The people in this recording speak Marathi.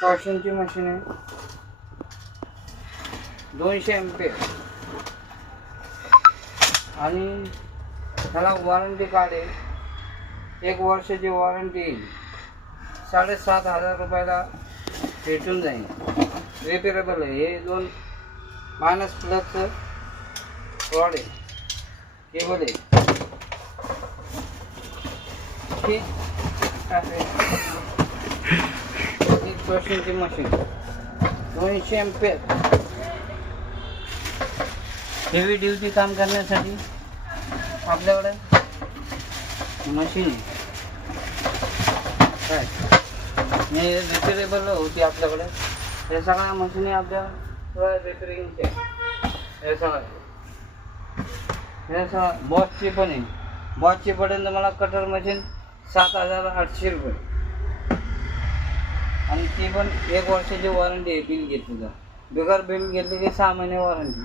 कॉशनची मशीन आहे, 200 एम्पियर आणि त्याला वॉरंटी कार्ड आहे, 1 वर्षाची वॉरंटी येईल. 7,500 रुपयाला भेटून जाईल. रिपेरेबल आहे. हे 2 -प्लसचं रॉड आहे, केबल आहे. ही कॉशनची मशीन 200 एम्पियर हेवी ड्युटी काम करण्यासाठी आपल्याकडे मशीन आहे. काय हे रिपेरेबल होती आपल्याकडे. हे सगळ्या मशीनी आपल्या रिपेरिंगचे. हे सगळं बॉसची पण आहे. बॉसची पडेल मला कटर मशीन 7,800 रुपये आणि ती पण 1 वर्षाची वॉरंटी आहे. बिल घेतली तर बिगर बिल घेतली की 6 महिने वॉरंटी.